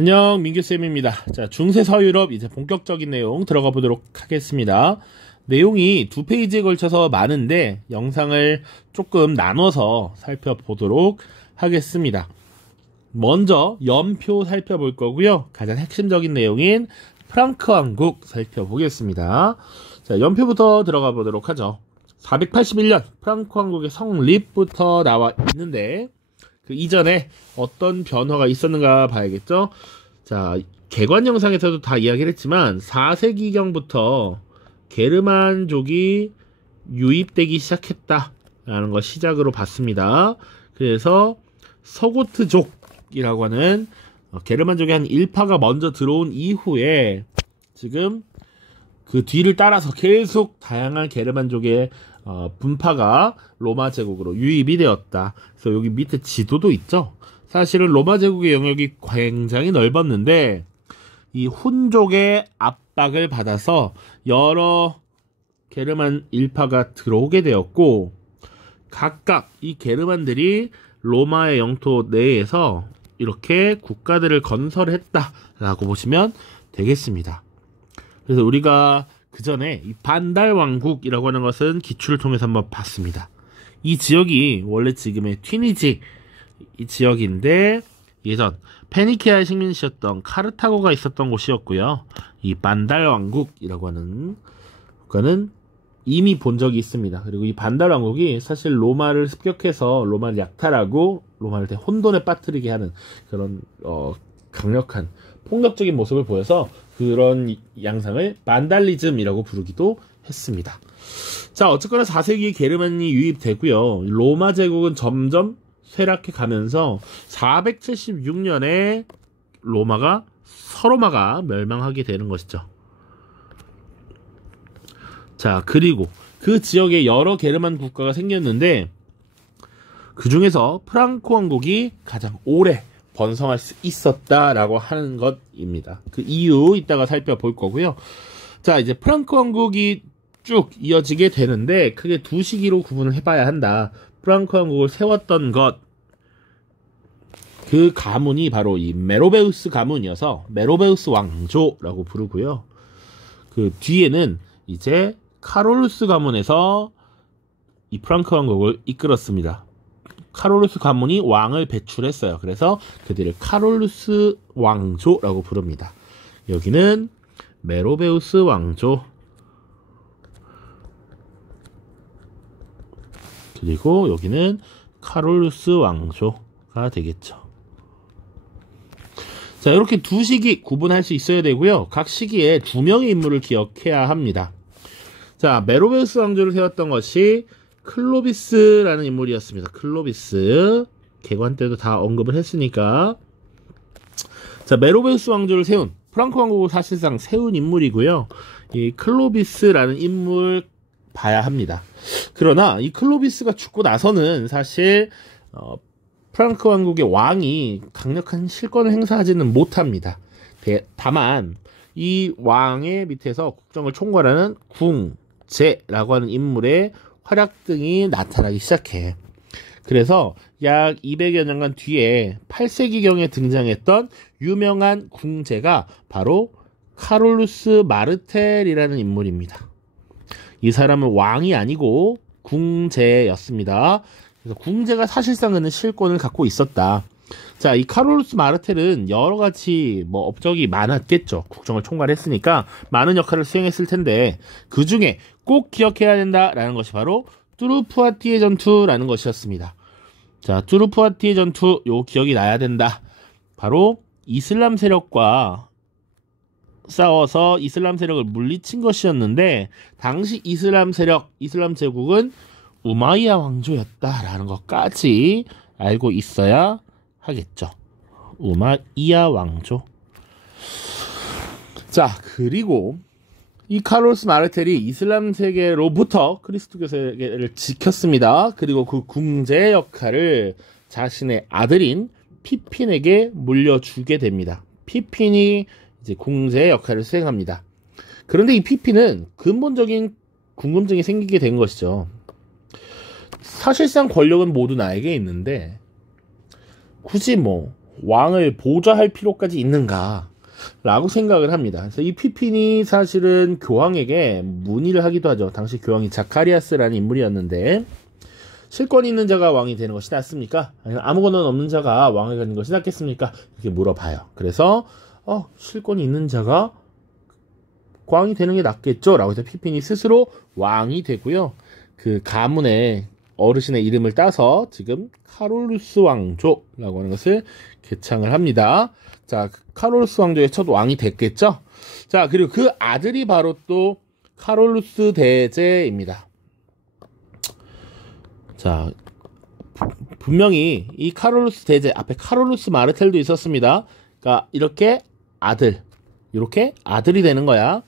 안녕, 민규쌤입니다. 자, 중세 서유럽 이제 본격적인 내용 들어가 보도록 하겠습니다. 내용이 두 페이지에 걸쳐서 많은데 영상을 조금 나눠서 살펴보도록 하겠습니다. 먼저 연표 살펴볼 거고요. 가장 핵심적인 내용인 프랑크 왕국 살펴보겠습니다. 자, 연표부터 들어가 보도록 하죠. 481년 프랑크 왕국의 성립부터 나와 있는데 그 이전에 어떤 변화가 있었는가 봐야겠죠. 자, 개관 영상에서도 다 이야기를 했지만 4세기경부터 게르만족이 유입되기 시작했다라는 걸 시작으로 봤습니다. 그래서 서고트족이라고 하는 게르만족의 한 일파가 먼저 들어온 이후에 지금 그 뒤를 따라서 계속 다양한 게르만족의 분파가 로마 제국으로 유입이 되었다. 그래서 여기 밑에 지도도 있죠. 사실은 로마 제국의 영역이 굉장히 넓었는데 이 훈족의 압박을 받아서 여러 게르만 일파가 들어오게 되었고 각각 이 게르만들이 로마의 영토 내에서 이렇게 국가들을 건설했다라고 보시면 되겠습니다. 그래서 우리가 그 전에 이 반달 왕국이라고 하는 것은 기출을 통해서 한번 봤습니다. 이 지역이 원래 지금의 튀니지 이 지역인데 예전 페니키아의 식민지였던 카르타고가 있었던 곳이었고요. 이 반달 왕국이라고 하는 국가는 이미 본 적이 있습니다. 그리고 이 반달 왕국이 사실 로마를 습격해서 로마를 약탈하고 로마를 혼돈에 빠뜨리게 하는 그런 강력한 폭력적인 모습을 보여서 그런 양상을 반달리즘이라고 부르기도 했습니다. 자, 어쨌거나 4세기에 게르만이 유입되고요. 로마 제국은 점점 쇠락해 가면서 476년에 서로마가 멸망하게 되는 것이죠. 자, 그리고 그 지역에 여러 게르만 국가가 생겼는데 그 중에서 프랑크 왕국이 가장 오래 번성할 수 있었다라고 하는 것입니다. 그 이유 이따가 살펴볼 거고요. 자, 이제 프랑크 왕국이 쭉 이어지게 되는데 크게 두 시기로 구분을 해봐야 한다. 프랑크 왕국을 세웠던 것, 그 가문이 바로 이 메로베우스 가문이어서 메로베우스 왕조라고 부르고요. 그 뒤에는 이제 카롤루스 가문에서 이 프랑크 왕국을 이끌었습니다. 카롤루스 가문이 왕을 배출했어요. 그래서 그들을 카롤루스 왕조라고 부릅니다. 여기는 메로베우스 왕조, 그리고 여기는 카롤루스 왕조가 되겠죠. 자, 이렇게 두 시기 구분할 수 있어야 되고요. 각 시기에 두 명의 인물을 기억해야 합니다. 자, 메로베우스 왕조를 세웠던 것이 클로비스라는 인물이었습니다. 클로비스. 개관 때도 다 언급을 했으니까. 자, 메로베우스 왕조를 세운, 프랑크 왕국을 사실상 세운 인물이고요. 이 클로비스라는 인물 봐야 합니다. 그러나 이 클로비스가 죽고 나서는 사실 프랑크 왕국의 왕이 강력한 실권을 행사하지는 못합니다. 다만 이 왕의 밑에서 국정을 총괄하는 궁제라고 하는 인물의 활약 등이 나타나기 시작해. 그래서 약 200여 년간 뒤에 8세기경에 등장했던 유명한 궁제가 바로 카롤루스 마르텔이라는 인물입니다. 이 사람은 왕이 아니고 궁제였습니다. 그래서 궁제가 사실상은 실권을 갖고 있었다. 자, 이 카롤루스 마르텔은 여러 가지 업적이 많았겠죠. 국정을 총괄했으니까 많은 역할을 수행했을 텐데 그 중에 꼭 기억해야 된다라는 것이 바로 뚜르푸아티에 전투라는 것이었습니다. 자, 뚜르푸아티에 전투 요 기억이 나야 된다. 바로 이슬람 세력과 싸워서 이슬람 세력을 물리친 것이었는데 당시 이슬람 제국은 우마이야 왕조였다라는 것까지 알고 있어야 하겠죠. 우마이야 왕조. 자, 그리고 이 카롤루스 마르텔이 이슬람 세계로부터 그리스도교 세계를 지켰습니다. 그리고 그 궁제의 역할을 자신의 아들인 피핀에게 물려주게 됩니다. 피핀이 이제 궁제의 역할을 수행합니다. 그런데 이 피핀은 근본적인 궁금증이 생기게 된 것이죠. 사실상 권력은 모두 나에게 있는데 굳이 왕을 보좌할 필요까지 있는가? 라고 생각을 합니다. 그래서 이 피핀이 사실은 교황에게 문의를 하기도 하죠. 당시 교황이 자카리아스라는 인물이었는데, 실권 있는 자가 왕이 되는 것이 낫습니까? 아니면 아무거나 없는 자가 왕을 가는 것이 낫겠습니까? 이렇게 물어봐요. 그래서 실권이 있는 자가 왕이 되는 게 낫겠죠? 라고 해서 피핀이 스스로 왕이 되고요. 그 가문의 어르신의 이름을 따서 지금 카롤루스 왕조라고 하는 것을 개창을 합니다. 자, 카롤루스 왕조의 첫 왕이 됐겠죠? 자, 그리고 그 아들이 바로 또 카롤루스 대제입니다. 자, 분명히 이 카롤루스 대제 앞에 카롤루스 마르텔도 있었습니다. 그러니까 이렇게 아들이 되는 거야.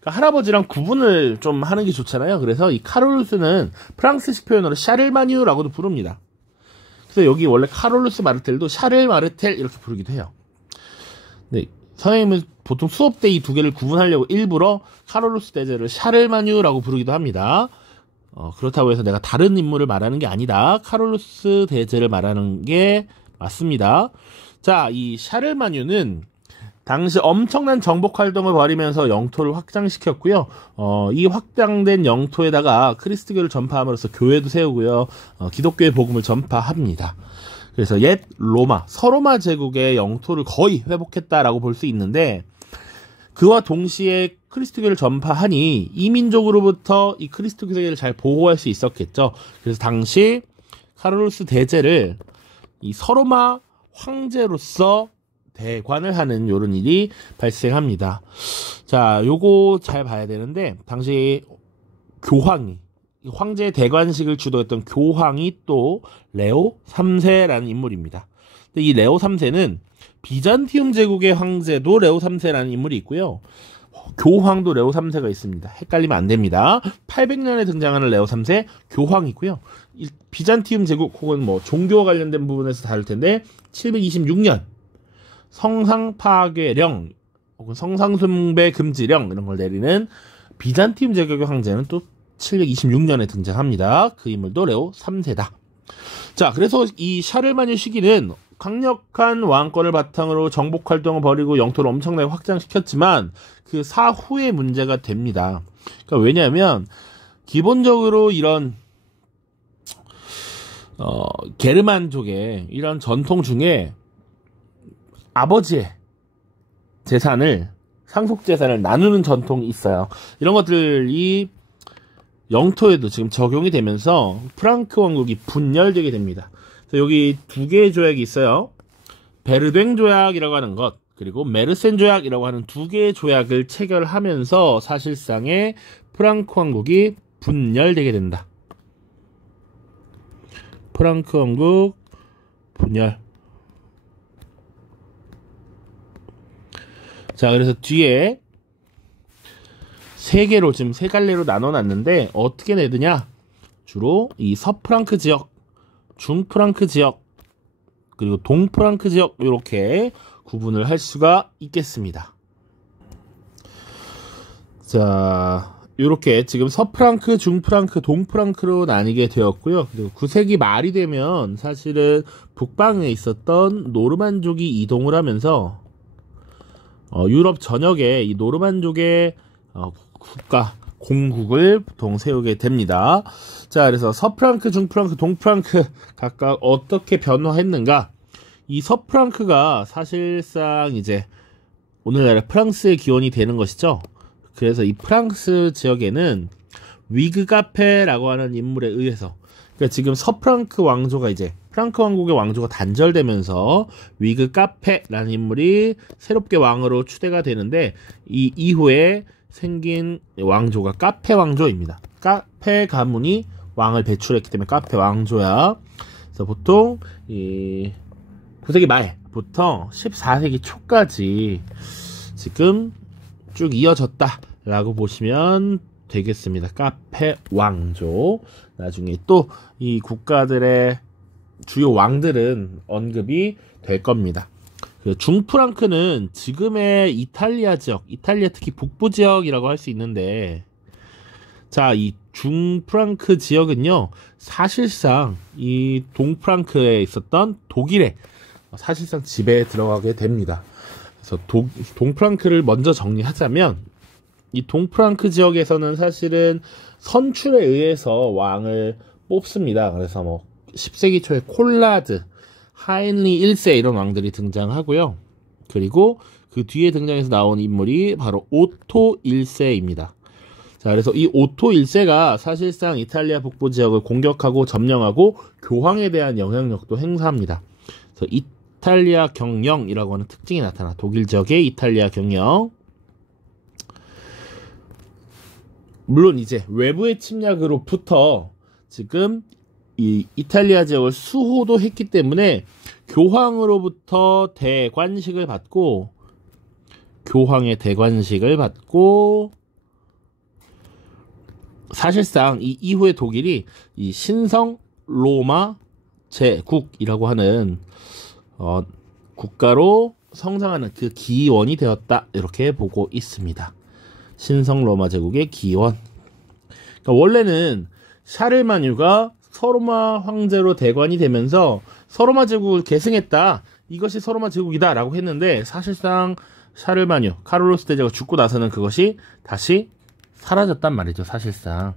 그러니까 할아버지랑 구분을 좀 하는 게 좋잖아요. 그래서 이 카롤루스는 프랑스식 표현으로 샤를마뉴라고도 부릅니다. 그래서 여기 원래 카롤루스 마르텔도 샤를 마르텔 이렇게 부르기도 해요. 네, 선생님은 보통 수업 때 이 두 개를 구분하려고 일부러 카롤루스 대제를 샤를마뉴라고 부르기도 합니다. 그렇다고 해서 내가 다른 인물을 말하는 게 아니다. 카롤루스 대제를 말하는 게 맞습니다. 자, 이 샤를마뉴는 당시 엄청난 정복 활동을 벌이면서 영토를 확장시켰고요. 이 확장된 영토에다가 크리스트교를 전파함으로써 교회도 세우고요. 기독교의 복음을 전파합니다. 그래서 옛 로마, 서로마 제국의 영토를 거의 회복했다라고 볼 수 있는데, 그와 동시에 크리스트교를 전파하니 이민족으로부터 이 크리스트교를 잘 보호할 수 있었겠죠. 그래서 당시 카롤루스 대제를 이 서로마 황제로서 대관을 하는 요런 일이 발생합니다. 자, 요거 잘 봐야 되는데, 당시 교황이, 황제의 대관식을 주도했던 교황이 또 레오 3세라는 인물입니다. 근데 이 레오 3세는 비잔티움 제국의 황제도 레오 3세라는 인물이 있고요. 교황도 레오 3세가 있습니다. 헷갈리면 안 됩니다. 800년에 등장하는 레오 3세 교황이고요. 비잔티움 제국 혹은 뭐 종교와 관련된 부분에서 다를 텐데 726년 성상 파괴령 혹은 성상 숭배 금지령 이런 걸 내리는 비잔티움 제국의 황제는 또 726년에 등장합니다. 그 인물도 레오 3세다. 자, 그래서 이 샤를마뉴 시기는 강력한 왕권을 바탕으로 정복 활동을 벌이고 영토를 엄청나게 확장시켰지만 그 사후에 문제가 됩니다. 그러니까 왜냐하면 기본적으로 이런 게르만족의 이런 전통 중에 아버지의 재산을 상속 재산을 나누는 전통이 있어요. 이런 것들이 영토에도 지금 적용이 되면서 프랑크 왕국이 분열되게 됩니다. 그래서 여기 두 개의 조약이 있어요. 베르댕 조약이라고 하는 것, 그리고 메르센 조약이라고 하는 두 개의 조약을 체결하면서 사실상의 프랑크 왕국이 분열되게 된다. 프랑크 왕국 분열. 자, 그래서 뒤에 세 개로, 지금 세 갈래로 나눠놨는데 어떻게 내드냐? 주로 이 서프랑크 지역, 중프랑크 지역, 그리고 동프랑크 지역 이렇게 구분을 할 수가 있겠습니다. 자, 이렇게 지금 서프랑크, 중프랑크, 동프랑크로 나뉘게 되었고요. 그리고 9세기 말이 되면 사실은 북방에 있었던 노르만족이 이동을 하면서 유럽 전역에 이 노르만족의 국가, 공국을 보통 세우게 됩니다. 자, 그래서 서프랑크, 중프랑크, 동프랑크 각각 어떻게 변화했는가? 이 서프랑크가 사실상 이제 오늘날의 프랑스의 기원이 되는 것이죠. 그래서 이 프랑스 지역에는 위그 카페라고 하는 인물에 의해서, 그러니까 지금 서프랑크 왕조가 이제 프랑크 왕국의 왕조가 단절되면서 위그 카페라는 인물이 새롭게 왕으로 추대가 되는데, 이 이후에 생긴 왕조가 카페 왕조입니다. 카페 가문이 왕을 배출했기 때문에 카페 왕조야. 그래서 보통 이 9세기 말부터 14세기 초까지 지금 쭉 이어졌다라고 보시면 되겠습니다. 카페 왕조. 나중에 또 이 국가들의 주요 왕들은 언급이 될 겁니다. 중프랑크는 지금의 이탈리아 지역, 이탈리아 특히 북부 지역이라고 할 수 있는데, 자, 이 중프랑크 지역은요, 사실상 이 동프랑크에 있었던 독일의 사실상 지배에 들어가게 됩니다. 그래서 동프랑크를 먼저 정리하자면 이 동프랑크 지역에서는 사실은 선출에 의해서 왕을 뽑습니다. 그래서 뭐 10세기 초에 콜라드, 하인리 1세 이런 왕들이 등장하고요. 그리고 그 뒤에 등장해서 나온 인물이 바로 오토 1세입니다. 자, 그래서 이 오토 1세가 사실상 이탈리아 북부 지역을 공격하고 점령하고 교황에 대한 영향력도 행사합니다. 그래서 이탈리아 경영이라고 하는 특징이 나타나 독일 지역의 이탈리아 경영. 물론 이제 외부의 침략으로부터 지금 이 이탈리아 지역을 수호도 했기 때문에 교황으로부터 대관식을 받고 교황의 대관식을 받고 사실상 이 이후에 독일이 이 신성 로마 제국이라고 하는 국가로 성장하는 그 기원이 되었다 이렇게 보고 있습니다. 신성 로마 제국의 기원. 그러니까 원래는 샤를마뉴가 서로마 황제로 대관이 되면서 서로마 제국을 계승했다. 이것이 서로마 제국이다 라고 했는데 사실상 샤를마뉴, 카를로스 대제가 죽고 나서는 그것이 다시 사라졌단 말이죠. 사실상.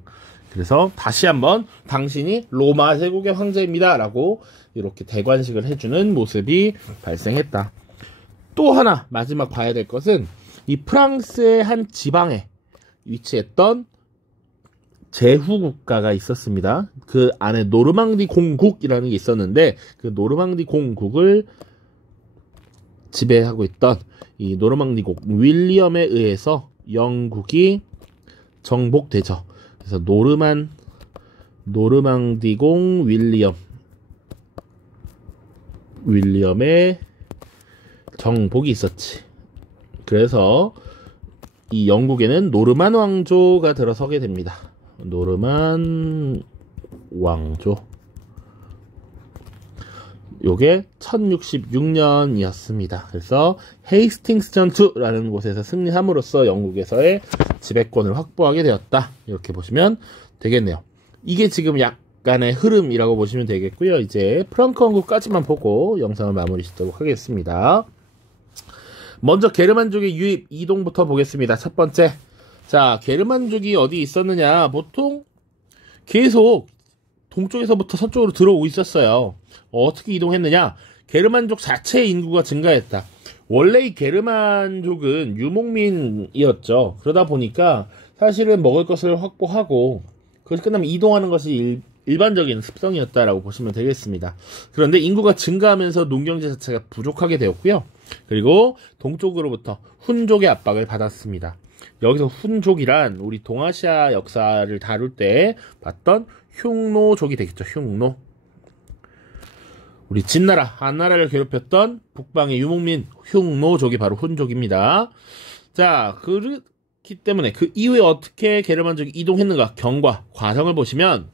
그래서 다시 한번 당신이 로마 제국의 황제입니다 라고 이렇게 대관식을 해주는 모습이 발생했다. 또 하나 마지막 봐야 될 것은 이 프랑스의 한 지방에 위치했던 제후 국가가 있었습니다. 그 안에 노르망디 공국이라는 게 있었는데 그 노르망디 공국을 지배하고 있던 이 노르망디국 윌리엄에 의해서 영국이 정복되죠. 그래서 노르망디공 윌리엄의 정복이 있었지. 그래서 이 영국에는 노르만 왕조가 들어서게 됩니다. 노르만 왕조. 요게 1066년이었습니다. 그래서 헤이스팅스 전투라는 곳에서 승리함으로써 영국에서의 지배권을 확보하게 되었다. 이렇게 보시면 되겠네요. 이게 지금 약간의 흐름이라고 보시면 되겠고요. 이제 프랑크 왕국까지만 보고 영상을 마무리 짓도록 하겠습니다. 먼저 게르만족의 유입, 이동부터 보겠습니다. 첫 번째. 자, 게르만족이 어디 있었느냐. 보통 계속 동쪽에서부터 서쪽으로 들어오고 있었어요. 어떻게 이동했느냐. 게르만족 자체의 인구가 증가했다. 원래 이 게르만족은 유목민이었죠. 그러다 보니까 사실은 먹을 것을 확보하고 그것이 끝나면 이동하는 것이 일반적인 습성이었다라고 보시면 되겠습니다. 그런데 인구가 증가하면서 농경제 자체가 부족하게 되었고요. 그리고 동쪽으로부터 훈족의 압박을 받았습니다. 여기서 훈족이란 우리 동아시아 역사를 다룰 때 봤던 흉노족이 되겠죠. 흉노. 우리 진나라, 한나라를 괴롭혔던 북방의 유목민 흉노족이 바로 훈족입니다. 자, 그렇기 때문에 그 이후에 어떻게 게르만족이 이동했는가 경과 과정을 보시면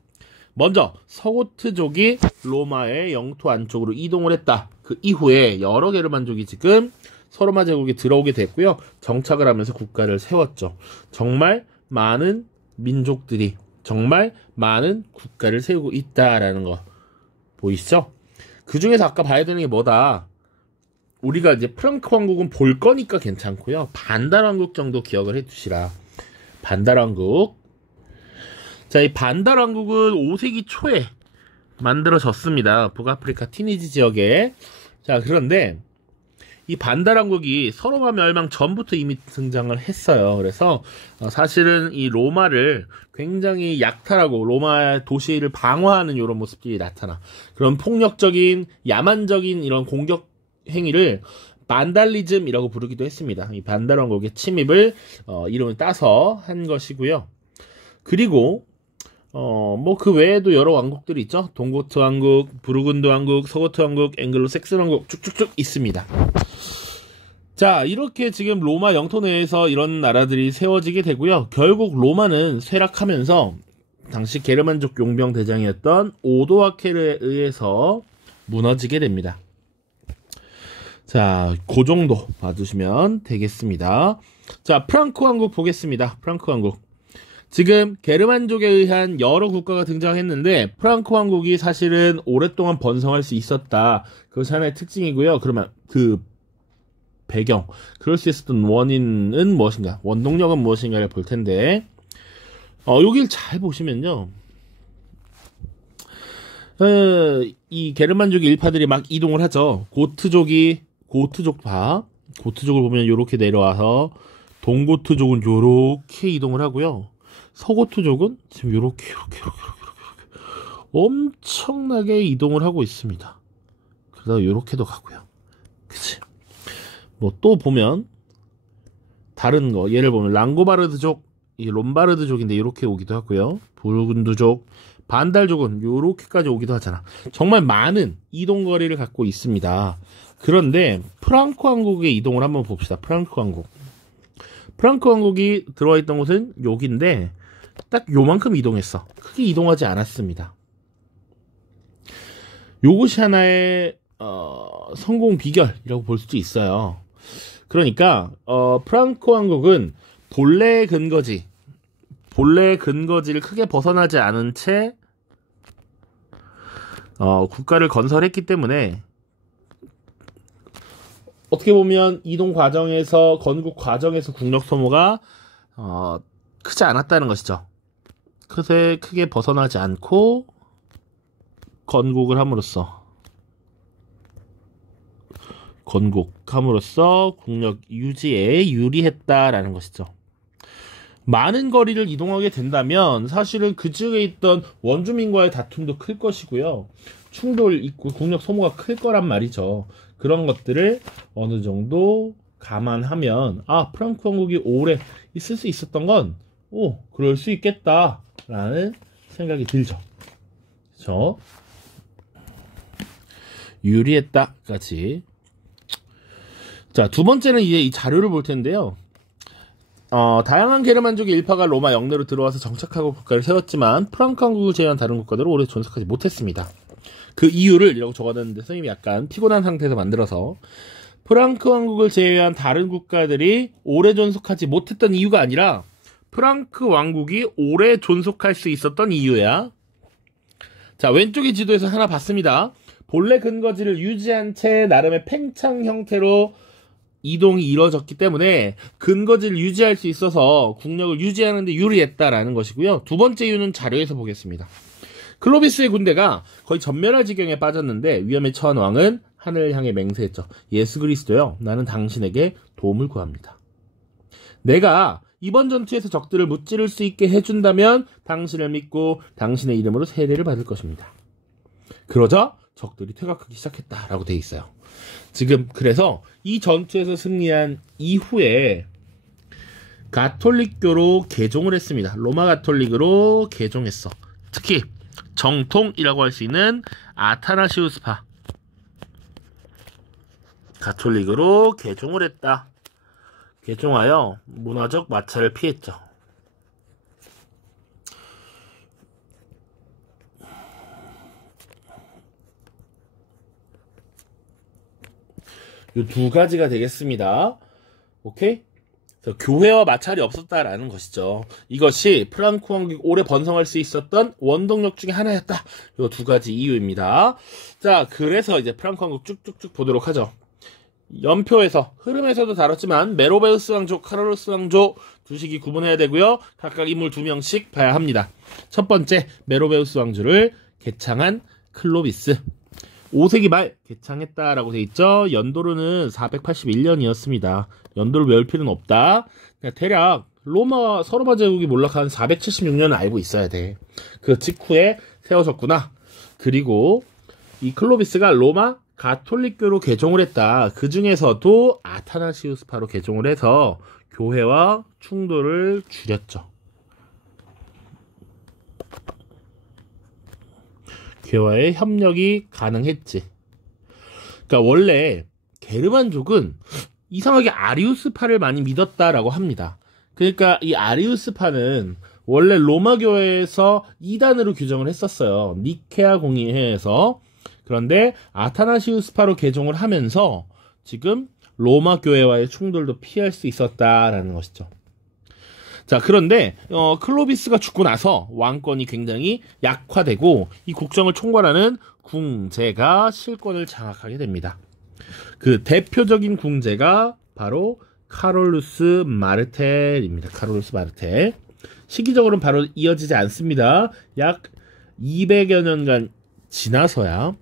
먼저 서고트족이 로마의 영토 안쪽으로 이동을 했다. 그 이후에 여러 게르만족이 지금 서로마 제국에 들어오게 됐고요. 정착을 하면서 국가를 세웠죠. 정말 많은 민족들이 정말 많은 국가를 세우고 있다라는 거 보이시죠? 그 중에서 아까 봐야 되는 게 뭐다? 우리가 이제 프랑크 왕국은 볼 거니까 괜찮고요. 반달 왕국 정도 기억을 해두시라. 반달 왕국. 자, 이 반달 왕국은 5세기 초에 만들어졌습니다. 북아프리카 티니지 지역에. 자, 그런데 이 반달 왕국이 서로마 멸망 전부터 이미 등장을 했어요. 그래서 사실은 이 로마를 굉장히 약탈하고 로마 도시를 방어하는 이런 모습들이 나타나. 그런 폭력적인 야만적인 이런 공격 행위를 반달리즘이라고 부르기도 했습니다. 이 반달 왕국의 침입을 이름을 따서 한 것이고요. 그리고 뭐 그 외에도 여러 왕국들이 있죠. 동고트 왕국, 부르근드 왕국, 서고트 왕국, 앵글로 색슨 왕국 쭉쭉쭉 있습니다. 자, 이렇게 지금 로마 영토 내에서 이런 나라들이 세워지게 되고요. 결국 로마는 쇠락하면서 당시 게르만족 용병 대장이었던 오도아케르에 의해서 무너지게 됩니다. 자, 그 정도 봐주시면 되겠습니다. 자, 프랑크 왕국 보겠습니다. 프랑크 왕국. 지금 게르만족에 의한 여러 국가가 등장했는데 프랑크 왕국이 사실은 오랫동안 번성할 수 있었다. 그것이 하나의 특징이고요. 그러면 그 배경, 그럴 수 있었던 원인은 무엇인가? 원동력은 무엇인가를 볼 텐데 여기를 잘 보시면요. 이 게르만족의 일파들이 막 이동을 하죠. 고트족을 보면 이렇게 내려와서 동고트족은 요렇게 이동을 하고요. 서고트족은 지금 요렇게 엄청나게 이동을 하고 있습니다. 그러다 요렇게도 가고요. 그치? 뭐 또 보면 다른 거 예를 보면 랑고바르드족, 이 롬바르드족인데 이렇게 오기도 하고요. 부르근두족, 반달족은 요렇게까지 오기도 하잖아. 정말 많은 이동 거리를 갖고 있습니다. 그런데 프랑크 왕국의 이동을 한번 봅시다. 프랑크 왕국이 들어와 있던 곳은 여기인데 딱 요만큼 이동했어. 크게 이동하지 않았습니다. 요것이 하나의 성공 비결이라고 볼 수도 있어요. 그러니까 프랑크 왕국은 본래의 근거지를 크게 벗어나지 않은 채 국가를 건설했기 때문에 어떻게 보면 이동 과정에서 건국 과정에서 국력 소모가 크지 않았다는 것이죠. 크게 벗어나지 않고 건국을 함으로써 국력 유지에 유리했다라는 것이죠. 많은 거리를 이동하게 된다면 사실은 그 지역에 있던 원주민과의 다툼도 클 것이고요. 충돌 있고 국력 소모가 클 거란 말이죠. 그런 것들을 어느 정도 감안하면 프랑크 왕국이 오래 있을 수 있었던 건 그럴 수 있겠다라는 생각이 들죠. 그렇죠? 유리했다까지. 자, 두 번째는 이제 이 자료를 볼 텐데요. 다양한 게르만족의 일파가 로마 영내로 들어와서 정착하고 국가를 세웠지만 프랑크 왕국을 제외한 다른 국가들은 오래 존속하지 못했습니다. 그 이유를 이라고 적어놨는데 선생님이 약간 피곤한 상태에서 만들어서 프랑크 왕국을 제외한 다른 국가들이 오래 존속하지 못했던 이유가 아니라 프랑크 왕국이 오래 존속할 수 있었던 이유야. 자, 왼쪽의 지도에서 하나 봤습니다. 본래 근거지를 유지한 채 나름의 팽창 형태로 이동이 이루어졌기 때문에 근거지를 유지할 수 있어서 국력을 유지하는 데 유리했다라는 것이고요. 두 번째 이유는 자료에서 보겠습니다. 클로비스의 군대가 거의 전멸할 지경에 빠졌는데 위험에 처한 왕은 하늘을 향해 맹세했죠. 예수 그리스도요, 나는 당신에게 도움을 구합니다. 내가 이번 전투에서 적들을 무찌를 수 있게 해준다면 당신을 믿고 당신의 이름으로 세례를 받을 것입니다. 그러자 적들이 퇴각하기 시작했다라고 돼 있어요. 지금 그래서 이 전투에서 승리한 이후에 가톨릭교로 개종을 했습니다. 로마 가톨릭으로 개종했어. 특히 정통이라고 할 수 있는 아타나시우스파 가톨릭으로 개종을 했다. 개종하여 문화적 마찰을 피했죠. 이 두 가지가 되겠습니다. 오케이? 교회와 마찰이 없었다라는 것이죠. 이것이 프랑크 왕국이 오래 번성할 수 있었던 원동력 중에 하나였다. 이 두 가지 이유입니다. 자, 그래서 이제 프랑크 왕국 쭉쭉쭉 보도록 하죠. 연표에서, 흐름에서도 다뤘지만 메로베우스 왕조, 카로루스 왕조 두 시기 구분해야 되고요. 각각 인물 2명씩 봐야 합니다. 첫 번째, 메로베우스 왕조를 개창한 클로비스. 5세기 말 개창했다라고 돼 있죠. 연도로는 481년이었습니다. 연도를 외울 필요는 없다. 그냥 대략 서로마 제국이 몰락한 476년을 알고 있어야 돼. 그 직후에 세워졌구나. 그리고 이 클로비스가 로마 가톨릭교로 개종을 했다. 그 중에서도 아타나시우스파로 개종을 해서 교회와 충돌을 줄였죠. 교회와의 협력이 가능했지. 그러니까 원래 게르만족은 이상하게 아리우스파를 많이 믿었다라고 합니다. 그러니까 이 아리우스파는 원래 로마 교회에서 이단으로 규정을 했었어요. 니케아 공의회에서. 그런데 아타나시우스파로 개종을 하면서 지금 로마 교회와의 충돌도 피할 수 있었다라는 것이죠. 자, 그런데 클로비스가 죽고 나서 왕권이 굉장히 약화되고 이 국정을 총괄하는 궁제가 실권을 장악하게 됩니다. 그 대표적인 궁제가 바로 카롤루스 마르텔입니다. 카롤루스 마르텔. 시기적으로는 바로 이어지지 않습니다. 약 200여 년간 지나서야.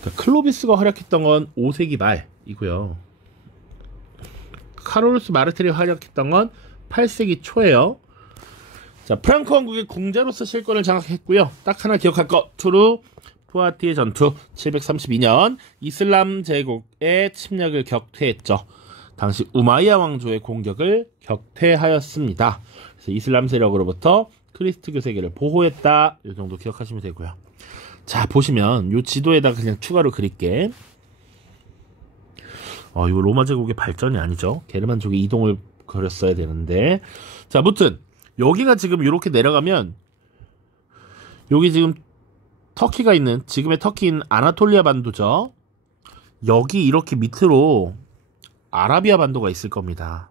그러니까 클로비스가 활약했던 건 5세기 말이고요. 카롤루스 마르텔이 활약했던 건 8세기 초예요. 자, 프랑크 왕국의 궁제로서 실권을 장악했고요. 딱 하나 기억할 것. 투르 푸아티에 전투 732년 이슬람 제국의 침략을 격퇴했죠. 당시 우마이야 왕조의 공격을 격퇴하였습니다. 그래서 이슬람 세력으로부터 크리스트교 세계를 보호했다. 이 정도 기억하시면 되고요. 자, 보시면 이 지도에다가 그냥 추가로 그릴게. 이거 로마 제국의 발전이 아니죠. 게르만족의 이동을 그렸어야 되는데. 자, 아무튼 여기가 지금 이렇게 내려가면 여기 지금 터키가 있는 지금의 터키인 아나톨리아 반도죠. 여기 이렇게 밑으로 아라비아 반도가 있을 겁니다.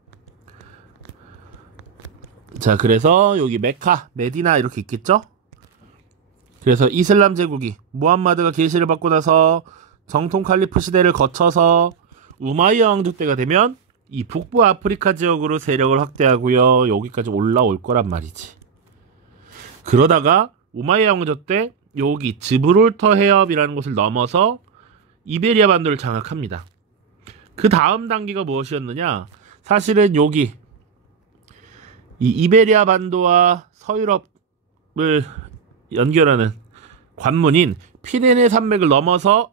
자, 그래서 여기 메카, 메디나 이렇게 있겠죠? 그래서 이슬람 제국이 무함마드가 계시를 받고 나서 정통 칼리프 시대를 거쳐서 우마이야 왕조 때가 되면 이 북부 아프리카 지역으로 세력을 확대하고요. 여기까지 올라올 거란 말이지. 그러다가 우마이야 왕조 때 여기 지브롤터 해협이라는 곳을 넘어서 이베리아 반도를 장악합니다. 그 다음 단계가 무엇이었느냐? 사실은 여기 이 이베리아 반도와 서유럽을 연결하는 관문인 피레네 산맥을 넘어서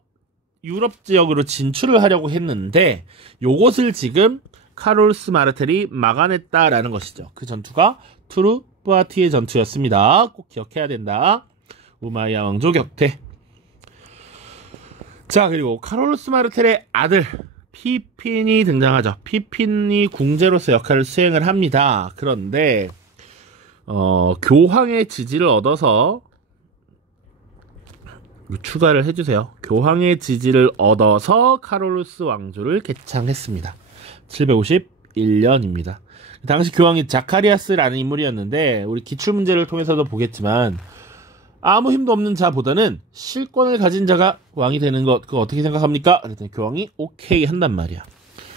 유럽 지역으로 진출을 하려고 했는데 요것을 지금 카롤루스 마르텔이 막아냈다라는 것이죠. 그 전투가 투르 뿌아티의 전투였습니다. 꼭 기억해야 된다. 우마이야 왕조 격퇴. 자, 그리고 카롤루스 마르텔의 아들 피핀이 등장하죠. 피핀이 궁제로서 역할을 수행을 합니다. 그런데 교황의 지지를 얻어서 추가를 해주세요. 교황의 지지를 얻어서 카롤루스 왕조를 개창했습니다. 751년입니다. 당시 교황이 자카리아스라는 인물이었는데 우리 기출문제를 통해서도 보겠지만 아무 힘도 없는 자보다는 실권을 가진 자가 왕이 되는 것, 그거 어떻게 생각합니까? 그랬더니 교황이 오케이 한단 말이야.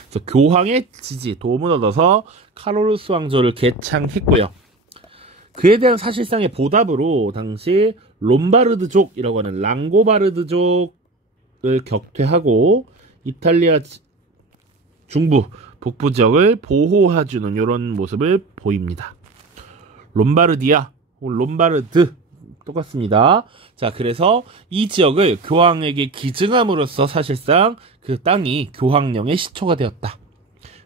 그래서 교황의 지지, 도움을 얻어서 카롤루스 왕조를 개창했고요. 그에 대한 사실상의 보답으로 당시 롬바르드족이라고 하는 랑고바르드족을 격퇴하고 이탈리아 중부, 북부 지역을 보호해주는 이런 모습을 보입니다. 롬바르디아, 롬바르드 똑같습니다. 자, 그래서 이 지역을 교황에게 기증함으로써 사실상 그 땅이 교황령의 시초가 되었다.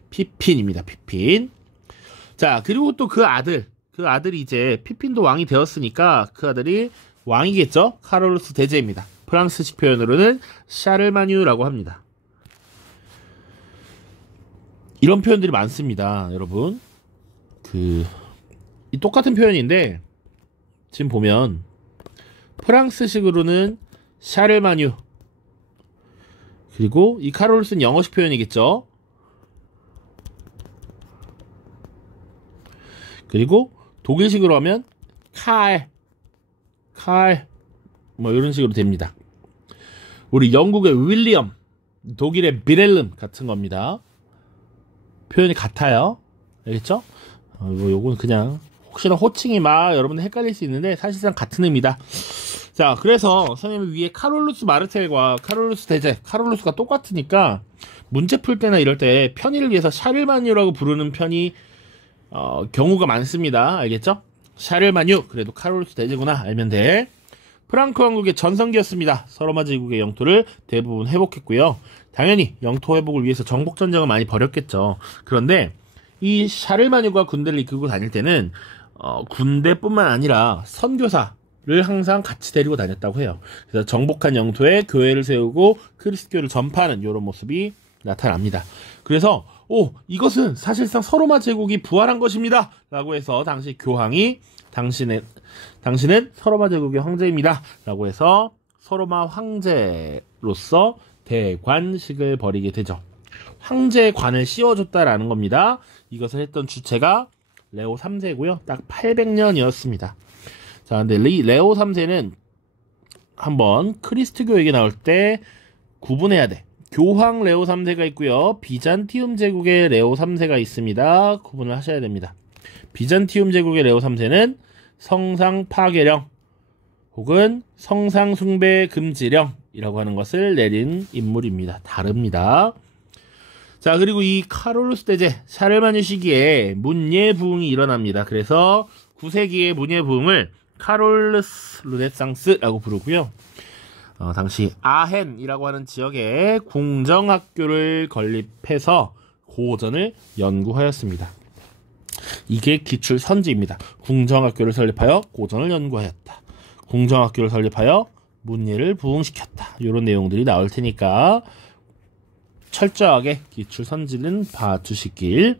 피핀입니다. 피핀. 자, 그리고 또 그 아들이 이제 피핀도 왕이 되었으니까 그 아들이 왕이겠죠? 카롤루스 대제입니다. 프랑스식 표현으로는 샤를마뉴라고 합니다. 이런 표현들이 많습니다, 여러분. 이 똑같은 표현인데 지금 보면 프랑스식으로는 샤를마뉴, 그리고 이 카롤루스는 영어식 표현이겠죠. 그리고 독일식으로 하면 칼 뭐 이런 식으로 됩니다. 우리 영국의 윌리엄, 독일의 비렐름 같은 겁니다. 표현이 같아요. 알겠죠? 요건 그냥 혹시나 호칭이 막 여러분 헷갈릴 수 있는데 사실상 같은 의미다. 자, 그래서 선생님 위에 카롤루스 마르텔과 카롤루스 대제, 카롤루스가 똑같으니까 문제 풀 때나 이럴 때 편의를 위해서 샤를마뉴라고 부르는 편이 경우가 많습니다. 알겠죠? 샤를마뉴, 그래도 카롤루스 대제구나 알면 돼. 프랑크 왕국의 전성기였습니다. 서로마 제국의 영토를 대부분 회복했고요. 당연히 영토 회복을 위해서 정복 전쟁을 많이 벌였겠죠. 그런데 이 샤를마뉴가 군대를 이끌고 다닐 때는 군대뿐만 아니라 선교사를 항상 같이 데리고 다녔다고 해요. 그래서 정복한 영토에 교회를 세우고 그리스도교를 전파하는 이런 모습이 나타납니다. 그래서 이것은 사실상 서로마 제국이 부활한 것입니다 라고 해서 당시 교황이 당신은 서로마 제국의 황제입니다 라고 해서 서로마 황제로서 대관식을 벌이게 되죠. 황제관을 씌워줬다라는 겁니다. 이것을 했던 주체가 레오 3세고요. 딱 800년이었습니다. 자, 근데 레오 3세는 한번 크리스트교 얘기 나올 때 구분해야 돼. 교황 레오 3세가 있고요. 비잔티움 제국의 레오 3세가 있습니다. 구분을 하셔야 됩니다. 비잔티움 제국의 레오 3세는 성상 파괴령 혹은 성상 숭배 금지령이라고 하는 것을 내린 인물입니다. 다릅니다. 자, 그리고 이 카롤루스 대제 샤를마뉴 시기에 문예 부흥이 일어납니다. 그래서 9세기의 문예 부흥을 카롤루스 르네상스라고 부르고요. 당시 아헨이라고 하는 지역에 궁정학교를 건립해서 고전을 연구하였습니다. 이게 기출 선지입니다. 궁정학교를 설립하여 고전을 연구하였다. 궁정학교를 설립하여 문예를 부흥시켰다. 이런 내용들이 나올 테니까 철저하게 기출 선지는 봐주시길.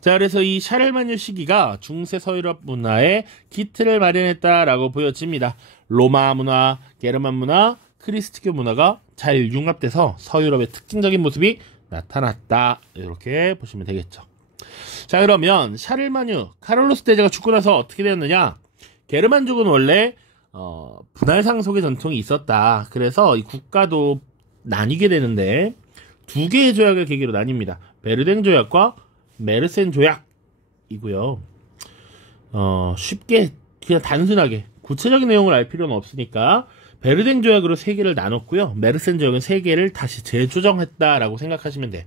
자, 그래서 이 샤를마뉴 시기가 중세 서유럽 문화의 기틀을 마련했다라고 보여집니다. 로마 문화, 게르만 문화, 크리스트교 문화가 잘 융합돼서 서유럽의 특징적인 모습이 나타났다. 이렇게 보시면 되겠죠. 자, 그러면 샤를마뉴, 카롤루스 대제가 죽고 나서 어떻게 되었느냐? 게르만족은 원래 분할 상속의 전통이 있었다. 그래서 이 국가도 나뉘게 되는데 두 개의 조약을 계기로 나뉩니다. 베르댕 조약과 메르센 조약이고요. 쉽게 그냥 단순하게 구체적인 내용을 알 필요는 없으니까 베르댕 조약으로 세 개를 나눴고요. 메르센 조약은 세 개를 다시 재조정했다라고 생각하시면 돼.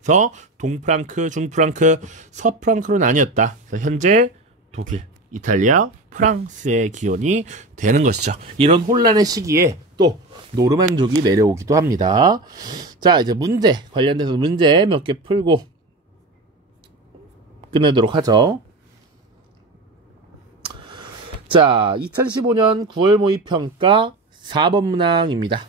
그래서 동프랑크, 중프랑크, 서프랑크로 나뉘었다. 그래서 현재 독일, 이탈리아, 프랑스의 기원이 되는 것이죠. 이런 혼란의 시기에 또 노르만족이 내려오기도 합니다. 자, 이제 문제 관련돼서 문제 몇 개 풀고 끝내도록 하죠. 자, 2015년 9월 모의평가 4번 문항입니다.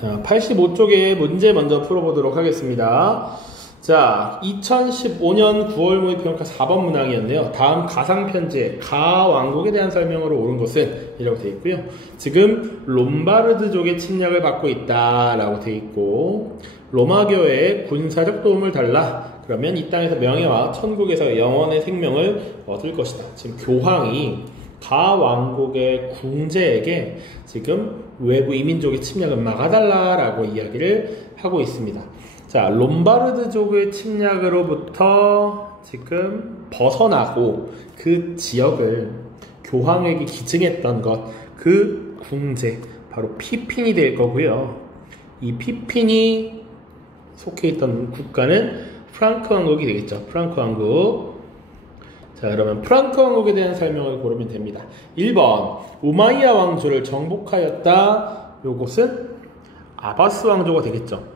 자, 85쪽의 문제 먼저 풀어보도록 하겠습니다. 자, 2015년 9월 모의평가 4번 문항이었네요. 다음 가상편지의 가 왕국에 대한 설명으로 옳은 것은 이라고 되어 있고요. 지금 롬바르드족의 침략을 받고 있다라고 되어 있고, 로마교회에 군사적 도움을 달라. 그러면 이 땅에서 명예와 천국에서 영원의 생명을 얻을 것이다. 지금 교황이 가 왕국의 궁제에게 지금 외부 이민족의 침략을 막아달라라고 이야기를 하고 있습니다. 자, 롬바르드족의 침략으로부터 지금 벗어나고 그 지역을 교황에게 기증했던 것, 그 궁제, 바로 피핀이 될 거고요. 이 피핀이 속해 있던 국가는 프랑크 왕국이 되겠죠. 프랑크 왕국. 자, 그러면 프랑크 왕국에 대한 설명을 고르면 됩니다. 1번, 우마이야 왕조를 정복하였다. 요것은 아바스 왕조가 되겠죠.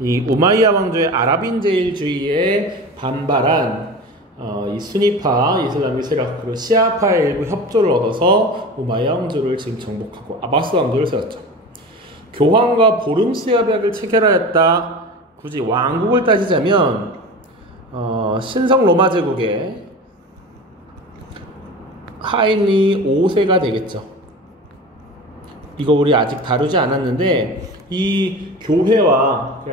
이 우마이야 왕조의 아랍인제일주의에 반발한 이 수니파 이슬람의 세력 그리고 시아파의 일부 협조를 얻어서 우마이야 왕조를 지금 정복하고 아바스 왕조를 세웠죠. 교황과 보름스 협약을 체결하였다. 굳이 왕국을 따지자면 신성 로마 제국의 하인리 5세가 되겠죠. 이거 우리 아직 다루지 않았는데 이 교회와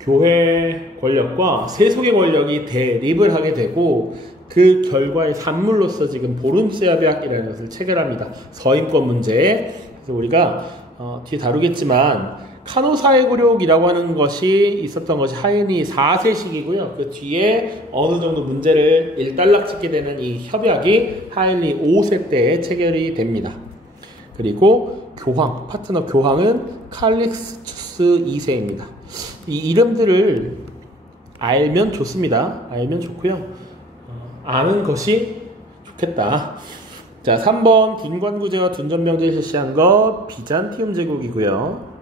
교회 권력과 세속의 권력이 대립을 하게 되고 그 결과의 산물로서 지금 보름스 협약이라는 것을 체결합니다. 서인권 문제에. 그래서 우리가 뒤에 다루겠지만 카노사해구력이라고 하는 것이 있었던 것이 하인리 4세 시기고요. 그 뒤에 어느 정도 문제를 일단락짓게 되는 이 협약이 하인리 5세 때에 체결이 됩니다. 그리고 교황, 파트너 교황은 칼릭스투스 2세입니다. 이 이름들을 알면 좋습니다. 알면 좋고요. 아는 것이 좋겠다. 자, 3번 둔관구제와 둔전병제 실시한 것 비잔티움 제국이고요.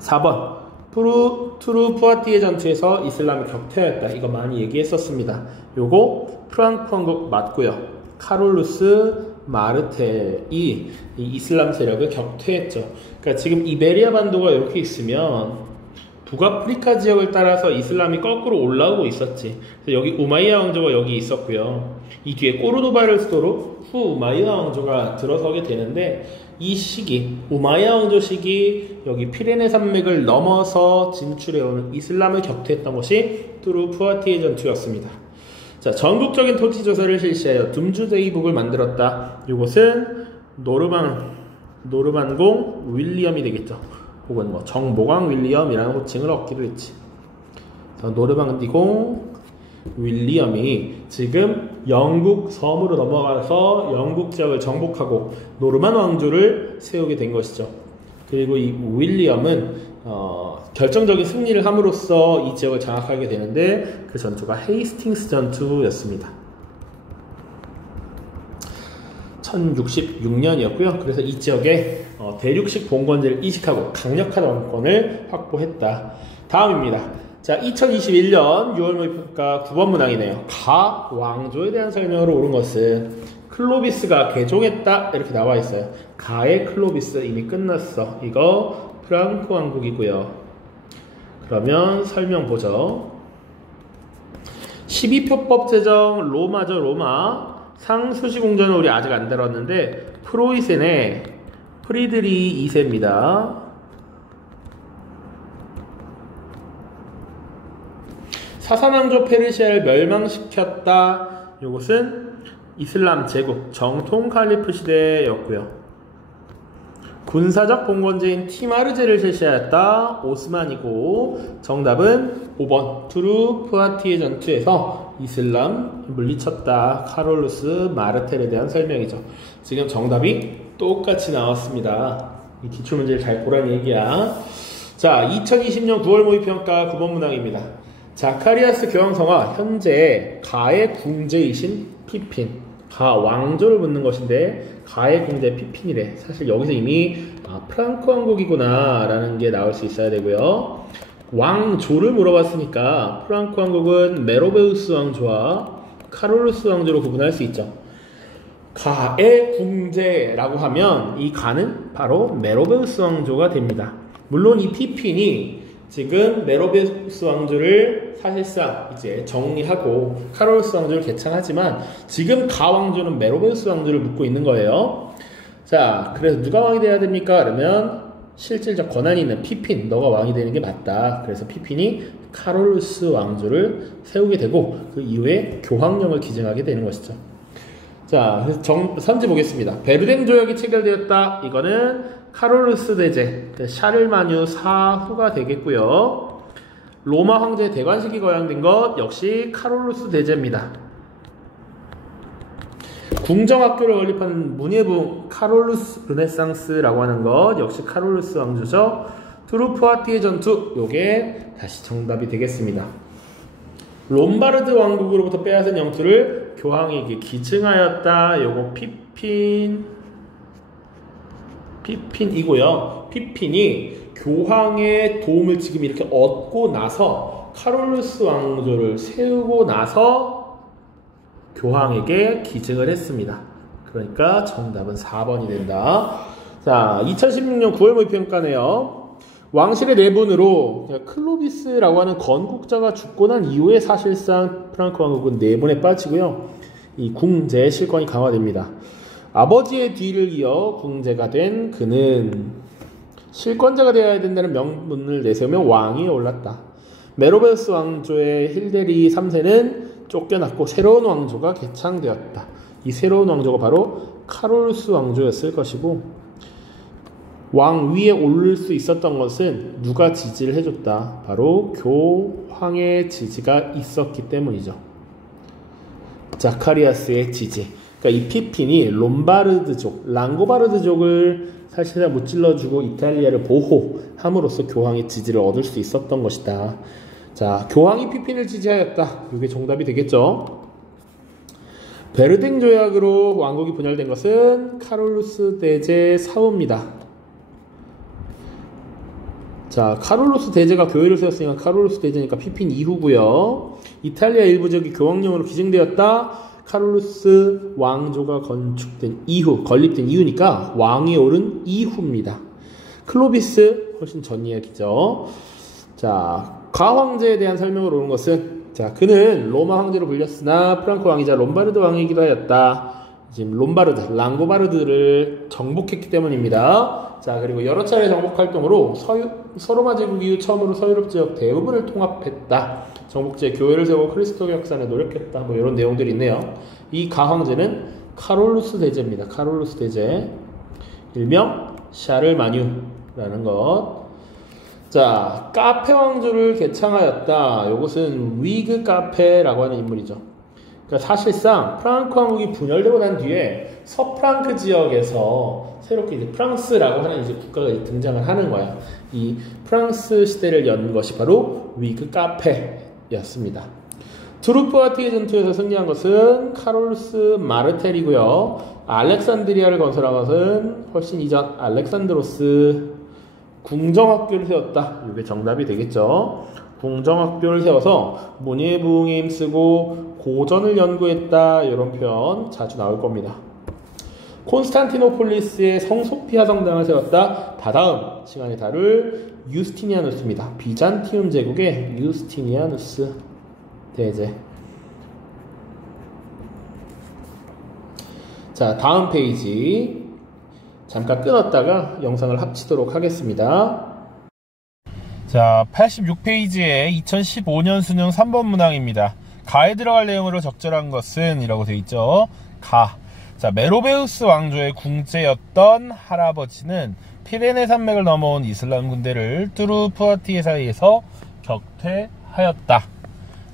4번 투르푸아티에 전투에서 이슬람이 격퇴하였다. 이거 많이 얘기했었습니다. 요거 프랑크 왕국 맞고요. 카롤루스 마르텔이 이 이슬람 세력을 격퇴했죠. 그러니까 지금 이베리아 반도가 이렇게 있으면 북아프리카 지역을 따라서 이슬람이 거꾸로 올라오고 있었지. 그래서 여기 우마이야 왕조가 여기 있었고요. 이 뒤에 꼬르도바를 수도로 후 우마이야 왕조가 들어서게 되는데 이 시기, 우마이야 왕조 시기 여기 피레네 산맥을 넘어서 진출해오는 이슬람을 격퇴했던 것이 투르푸아티의 전투였습니다. 자, 전국적인 토지 조사를 실시하여 둠즈데이북을 만들었다. 이것은 노르만공 윌리엄이 되겠죠. 혹은 뭐 정보광 윌리엄이라는 호칭을 얻기도 했지. 노르망디공 윌리엄이 지금 영국 섬으로 넘어가서 영국 지역을 정복하고 노르만 왕조를 세우게 된 것이죠. 그리고 이 윌리엄은 결정적인 승리를 함으로써 이 지역을 장악하게 되는데 그 전투가 헤이스팅스 전투였습니다. 1066년이었고요. 그래서 이 지역에 대륙식 봉건제를 이식하고 강력한 왕권을 확보했다. 다음입니다. 자, 2021년 6월 모의평가 9번 문항이네요. 가 왕조에 대한 설명으로 옳은 것은 클로비스가 개종했다 이렇게 나와 있어요. 가의 클로비스 이미 끝났어. 이거 프랑크 왕국이고요. 그러면 설명 보죠. 12표법 제정 로마죠. 로마 상수시공전은 우리 아직 안 다뤘는데 프로이센의 프리드리 2세입니다. 사산왕조 페르시아를 멸망시켰다. 이것은 이슬람 제국 정통 칼리프 시대였고요. 군사적 봉건제인 티마르제를 실시하였다. 오스만이고 정답은 5번 투르푸아티의 전투에서 이슬람 물리쳤다. 카롤루스 마르텔에 대한 설명이죠. 지금 정답이 똑같이 나왔습니다. 이 기출문제를 잘 보라는 얘기야. 자, 2020년 9월 모의평가 9번 문항입니다. 자카리아스 교황성화 현재 가의 궁제이신 피핀, 가 왕조를 묻는 것인데 가의 궁제 피핀이래. 사실 여기서 이미 프랑크 왕국이구나 라는 게 나올 수 있어야 되고요. 왕조를 물어봤으니까 프랑크 왕국은 메로베우스 왕조와 카롤루스 왕조로 구분할 수 있죠. 가의 궁제라고 하면 이 가는 바로 메로베우스 왕조가 됩니다. 물론 이 피핀이 지금 메로베우스 왕조를 사실상 이제 정리하고 카롤루스 왕조를 개창하지만 지금 가 왕조는 메로베우스 왕조를 묻고 있는 거예요. 자, 그래서 누가 왕이 돼야 됩니까? 그러면 실질적 권한이 있는 피핀, 너가 왕이 되는 게 맞다. 그래서 피핀이 카롤루스 왕조를 세우게 되고 그 이후에 교황령을 기증하게 되는 것이죠. 자, 그래서 선지 보겠습니다. 베르덴 조약이 체결되었다. 이거는 카롤루스 대제, 샤를마뉴 사후가 되겠고요. 로마 황제의 대관식이 거양된 것 역시 카롤루스 대제입니다. 궁정학교를 건립한 문예부 카롤루스 르네상스라고 하는 것 역시 카롤루스 왕조죠. 투르푸아티의 전투, 요게 다시 정답이 되겠습니다. 롬바르드 왕국으로부터 빼앗은 영토를 교황에게 기증하였다. 요거 피핀이고요. 피핀이 교황의 도움을 지금 이렇게 얻고 나서 카롤루스 왕조를 세우고 나서 교황에게 기증을 했습니다. 그러니까 정답은 4번이 된다. 자, 2016년 9월 모의평가네요. 왕실의 내분으로 클로비스라고 하는 건국자가 죽고 난 이후에 사실상 프랑크 왕국은 내분에 빠지고요. 이 궁제 실권이 강화됩니다. 아버지의 뒤를 이어 궁제가 된 그는 실권자가 되어야 된다는 명분을 내세우며 왕위에 올랐다. 메로베우스 왕조의 힐데리 3세는 쫓겨났고 새로운 왕조가 개창되었다. 이 새로운 왕조가 바로 카롤루스 왕조였을 것이고 왕 위에 오를 수 있었던 것은 누가 지지를 해줬다. 바로 교황의 지지가 있었기 때문이죠. 자카리아스의 지지. 그러니까 이 피핀이 롬바르드족, 랑고바르드족을 사실상 무찔러주고 이탈리아를 보호함으로써 교황의 지지를 얻을 수 있었던 것이다. 자, 교황이 피핀을 지지하였다. 이게 정답이 되겠죠. 베르댕 조약으로 왕국이 분열된 것은 카롤루스 대제 사후입니다. 자, 카롤루스 대제가 교회를 세웠으니까 카롤루스 대제니까 피핀 이후고요. 이탈리아 일부 지역이 교황령으로 기증되었다. 카롤루스 왕조가 건축된 이후, 건립된 이후니까 왕이 오른 이후입니다. 클로비스 훨씬 전 이야기죠. 자, 가 황제에 대한 설명을 오는 것은 자, 그는 로마 황제로 불렸으나 프랑크 왕이자 롬바르드 왕이기도 하였다. 지금 랑고바르드를 정복했기 때문입니다. 자, 그리고 여러 차례 정복 활동으로 서로마 제국 이후 처음으로 서유럽 지역 대부분을 통합했다. 정복지에 교회를 세우고 그리스도 격산에 노력했다. 뭐 이런 내용들이 있네요. 이 가황제는 카롤루스 대제입니다. 카롤루스 대제, 일명 샤를마뉴라는 것. 자, 카페 왕조를 개창하였다. 이것은 위그 카페라고 하는 인물이죠. 그러니까 사실상 프랑크 왕국이 분열되고 난 뒤에 서프랑크 지역에서 새롭게 이제 프랑스라고 하는 이제 국가가 이제 등장을 하는 거야. 이 프랑스 시대를 연 것이 바로 위그 카페였습니다. 트루프와티의 전투에서 승리한 것은 카롤루스 마르텔이고요. 알렉산드리아를 건설한 것은 훨씬 이전 알렉산드로스. 궁정학교를 세웠다. 이게 정답이 되겠죠. 궁정학교를 세워서 문예부흥에 힘쓰고 고전을 연구했다. 이런 표현 자주 나올 겁니다. 콘스탄티노폴리스의 성소피아 성당을 세웠다. 다다음 시간에 다룰 유스티니아누스입니다. 비잔티움 제국의 유스티니아누스 대제. 자, 다음 페이지 잠깐 끊었다가 영상을 합치도록 하겠습니다. 자, 86페이지에 2015년 수능 3번 문항입니다. 가에 들어갈 내용으로 적절한 것은 이라고 되어 있죠. 가. 자, 메로베우스 왕조의 궁제였던 할아버지는 피레네 산맥을 넘어온 이슬람 군대를 뚜르푸아티에 사이에서 격퇴하였다.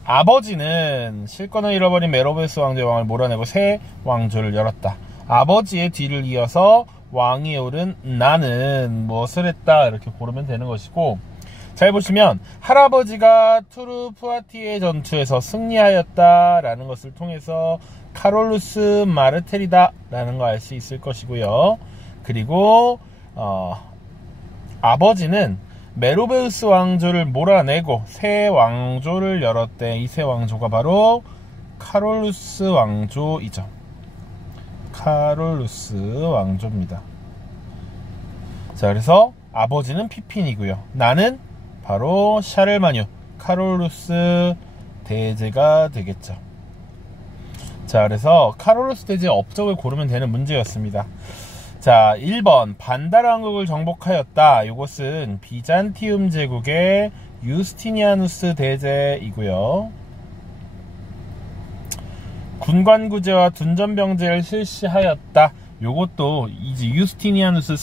아버지는 실권을 잃어버린 메로베우스 왕조의 왕을 몰아내고 새 왕조를 열었다. 아버지의 뒤를 이어서 왕위에 오른 나는 무엇을 했다. 이렇게 고르면 되는 것이고, 잘 보시면 할아버지가 투르푸아티의 전투에서 승리하였다 라는 것을 통해서 카롤루스 마르텔이다 라는 거 알 수 있을 것이고요. 그리고 아버지는 메로베우스 왕조를 몰아내고 새 왕조를 열었대. 이 새 왕조가 바로 카롤루스 왕조이죠. 카롤루스 왕조입니다. 자, 그래서 아버지는 피핀이고요. 나는 바로 샤를마뉴, 카롤루스 대제가 되겠죠. 자, 그래서 카롤루스 대제의 업적을 고르면 되는 문제였습니다. 자, 1번 반다라 왕국을 정복하였다. 이것은 비잔티움 제국의 유스티니아누스 대제이고요. 군관구제와 둔전병제를 실시하였다. 이것도 이제 유스티니아누스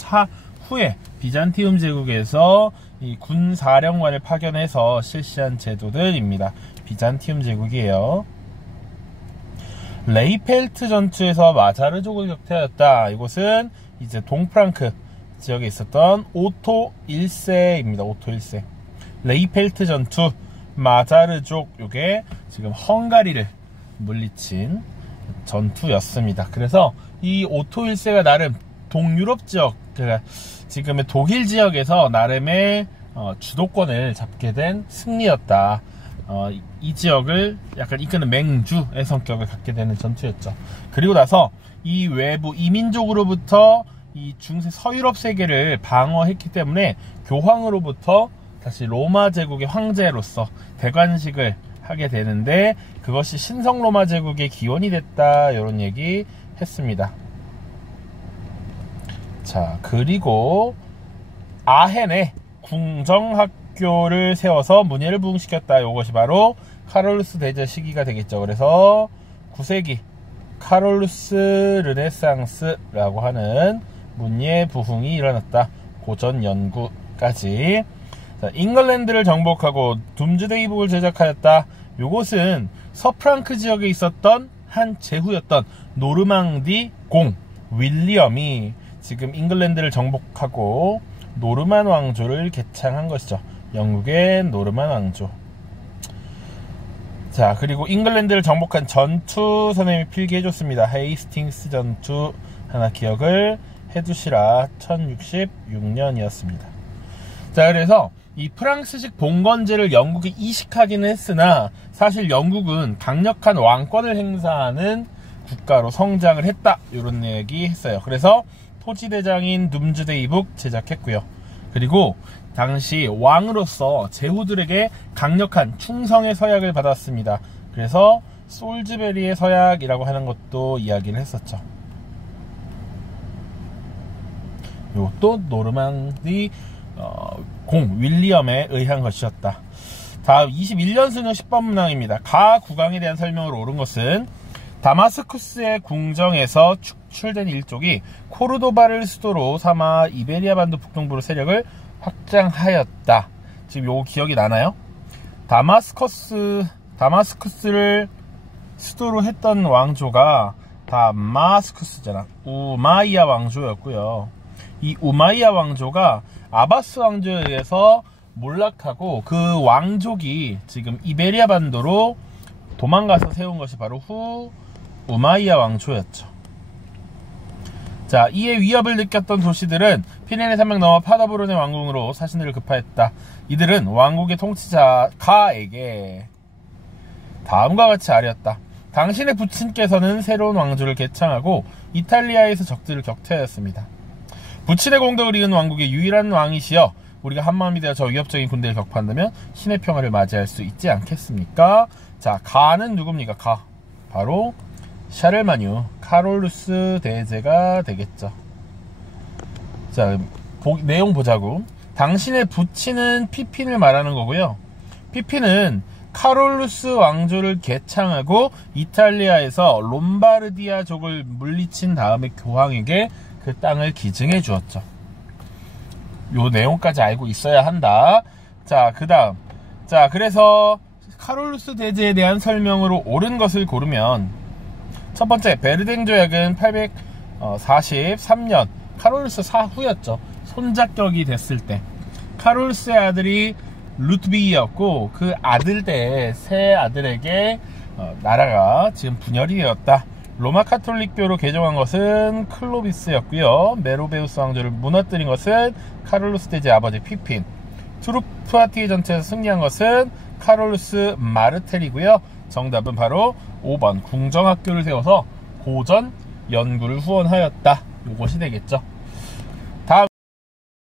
후에 비잔티움 제국에서 이 군사령관을 파견해서 실시한 제도들입니다. 비잔티움 제국이에요. 레이펠트 전투에서 마자르족을 격퇴하였다. 이곳은 이제 동프랑크 지역에 있었던 오토 1세입니다. 오토 1세. 레이펠트 전투, 마자르족, 요게 지금 헝가리를 물리친 전투였습니다. 그래서 이 오토 1세가 나름 동유럽 지역, 그러니까 지금의 독일 지역에서 나름의 주도권을 잡게 된 승리였다. 이 지역을 약간 이끄는 맹주의 성격을 갖게 되는 전투였죠. 그리고 나서 이 외부 이민족으로부터 이 중세 서유럽 세계를 방어했기 때문에 교황으로부터 다시 로마 제국의 황제로서 대관식을 하게 되는데, 그것이 신성 로마 제국의 기원이 됐다. 이런 얘기 했습니다. 자, 그리고 아헨에 궁정학교를 세워서 문예를 부흥시켰다. 이것이 바로 카롤루스 대제 시기가 되겠죠. 그래서 9세기 카롤루스 르네상스라고 하는 문예 부흥이 일어났다. 고전 연구까지. 자, 잉글랜드를 정복하고 둠즈데이북을 제작하였다. 이것은 서프랑크 지역에 있었던 한 제후였던 노르망디 공 윌리엄이 지금 잉글랜드를 정복하고 노르만 왕조를 개창한 것이죠. 영국의 노르만 왕조. 자, 그리고 잉글랜드를 정복한 전투 선생님이 필기해줬습니다. 헤이스팅스 전투 하나 기억을 해두시라. 1066년이었습니다. 자, 그래서 이 프랑스식 봉건제를 영국이 이식하기는 했으나 사실 영국은 강력한 왕권을 행사하는 국가로 성장을 했다. 이런 얘기 했어요. 그래서 토지대장인 둠즈데이북 제작했고요. 그리고 당시 왕으로서 제후들에게 강력한 충성의 서약을 받았습니다. 그래서 솔즈베리의 서약이라고 하는 것도 이야기를 했었죠. 이것도 노르망디 공 윌리엄에 의한 것이었다. 다음 21년 수능 10번 문항입니다. 가 국왕에 대한 설명으로 옳은 것은 다마스쿠스의 궁정에서 축출된 일족이 코르도바를 수도로 삼아 이베리아 반도 북동부로 세력을 확장하였다. 지금 요거 기억이 나나요? 다마스쿠스를 수도로 했던 왕조가 다마스쿠스잖아. 우마이야 왕조였고요. 이 우마이야 왕조가 아바스 왕조에 의해서 몰락하고 그 왕족이 지금 이베리아 반도로 도망가서 세운 것이 바로 우마이야 왕조였죠. 자, 이에 위협을 느꼈던 도시들은 피레네 산맥 넘어 파더브론의 왕궁으로 사신들을 급파했다. 이들은 왕국의 통치자 가에게 다음과 같이 아뢰었다. 당신의 부친께서는 새로운 왕조를 개창하고 이탈리아에서 적들을 격퇴하였습니다. 부친의 공덕을 이은 왕국의 유일한 왕이시여, 우리가 한마음이 되어 저 위협적인 군대를 격파한다면 신의 평화를 맞이할 수 있지 않겠습니까? 자, 가는 누굽니까? 가, 바로 샤를마뉴 카롤루스 대제가 되겠죠. 자, 내용 보자고. 당신의 부친은 피핀을 말하는 거고요. 피핀은 카롤루스 왕조를 개창하고 이탈리아에서 롬바르디아족을 물리친 다음에 교황에게 그 땅을 기증해 주었죠. 요 내용까지 알고 있어야 한다. 자, 그 다음. 자, 그래서 카롤루스 대제에 대한 설명으로 옳은 것을 고르면, 첫 번째, 베르댕 조약은 843년 카롤루스 사후였죠. 손자격이 됐을 때 카롤루스의 아들이 루트비였고, 그 세 아들에게 나라가 지금 분열이 되었다. 로마 카톨릭교로 개종한 것은 클로비스였고요. 메로베우스 왕조를 무너뜨린 것은 카롤루스 대제 아버지 피핀. 트루프아티에 전투에서 승리한 것은 카롤루스 마르텔이고요. 정답은 바로 5번 궁정학교를 세워서 고전 연구를 후원하였다. 이것이 되겠죠.